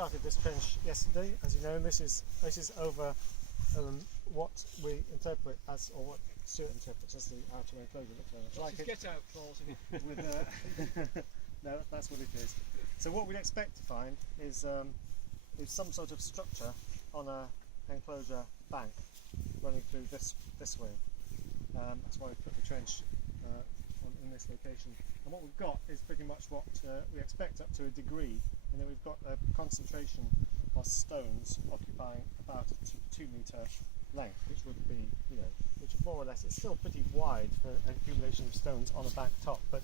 started this trench yesterday, as you know, and this is over what we interpret as, or what Stewart interprets as, the outer enclosure. Looks very much like it. Get out clause in it. With, no, that's what it is. So what we'd expect to find is some sort of structure on a enclosure bank running through this way. That's why we put the trench in this location. And what we've got is pretty much what we expect up to a degree, and then we've got a concentration of stones occupying about a 2 metre length, which would be, which more or less, it's still pretty wide for an accumulation of stones on a bank top, but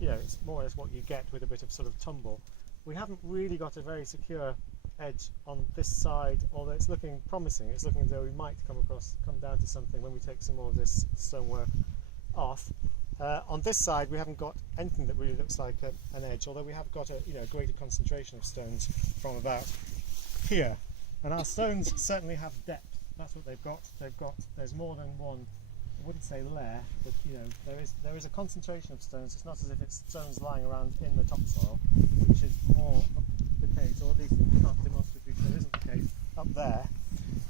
it's more or less what you get with a bit of sort of tumble. We haven't really got a very secure edge on this side, although it's looking promising. It's looking as though we might come down to something when we take some more of this stonework off. On this side we haven't got anything that really looks like an edge, although we have got a greater concentration of stones from about here, and our stones certainly have depth. That's what they've got. There's more than one, I wouldn't say layer, but there is a concentration of stones. It's not as if it's stones lying around in the topsoil, which is more the case, or at least not demonstratively there isn't the case up there.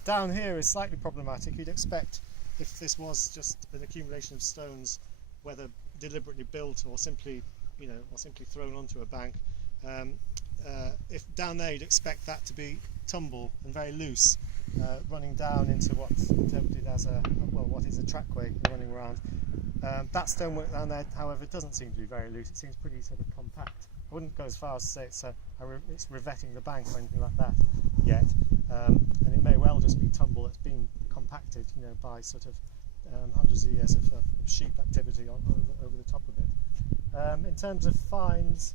Down here is slightly problematic. You'd expect, if this was just an accumulation of stones, whether deliberately built or simply thrown onto a bank, if down there you'd expect that to be tumble and very loose, running down into what's interpreted as what is a trackway running around. That stonework down there, however, doesn't seem to be very loose. It seems pretty sort of compact. I wouldn't go as far as to say it's revetting the bank or anything like that yet, and it may well just be tumble that's been compacted, by sort of hundreds of years of sheep activity over the top of it. In terms of finds,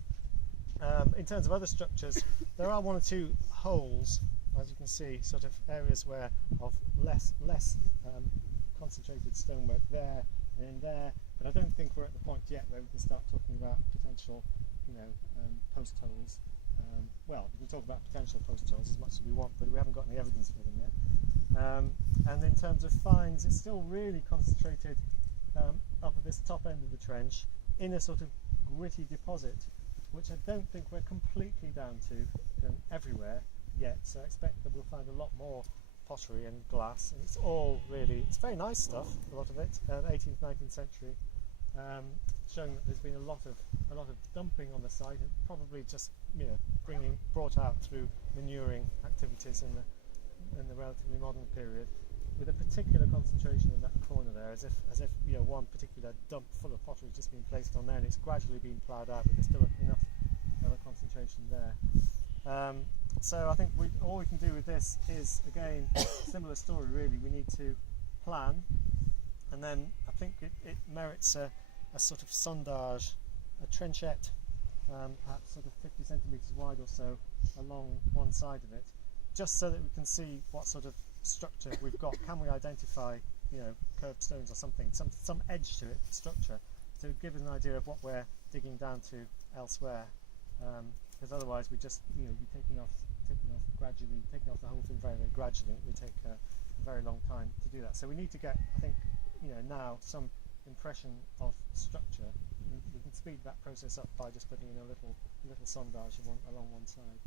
in terms of other structures, there are one or two holes, as you can see, sort of areas where of less concentrated stonework there and in there, but I don't think we're at the point yet where we can start talking about potential, post holes. Well, we can talk about potential post holes as much as we want, but we haven't got any evidence for them yet. And in terms of finds, it's still really concentrated up at this top end of the trench in a sort of gritty deposit, which I don't think we're completely down to everywhere yet. So I expect that we'll find a lot more pottery and glass, and it's very nice stuff, a lot of it, 18th, 19th century, showing that there's been a lot of dumping on the site, and probably just brought out through manuring activities in the relatively modern period, with a particular concentration in that corner there, as if one particular dump full of pottery has just been placed on there, and it's gradually been ploughed out, but there's still enough of a concentration there. So I think all we can do with this is, again, similar story really. We need to plan, and then I think it merits a sort of sondage, a trenchette, perhaps sort of 50 centimetres wide or so along one side of it, just so that we can see what sort of structure we've got. Can we identify, curved stones or something, some edge to it, structure, to give us an idea of what we're digging down to elsewhere? Because otherwise we just, be taking off the whole thing very, very gradually. It would take a very long time to do that. So we need to get, I think, now some impression of structure. We can speed that process up by just putting in a little sondage along one side.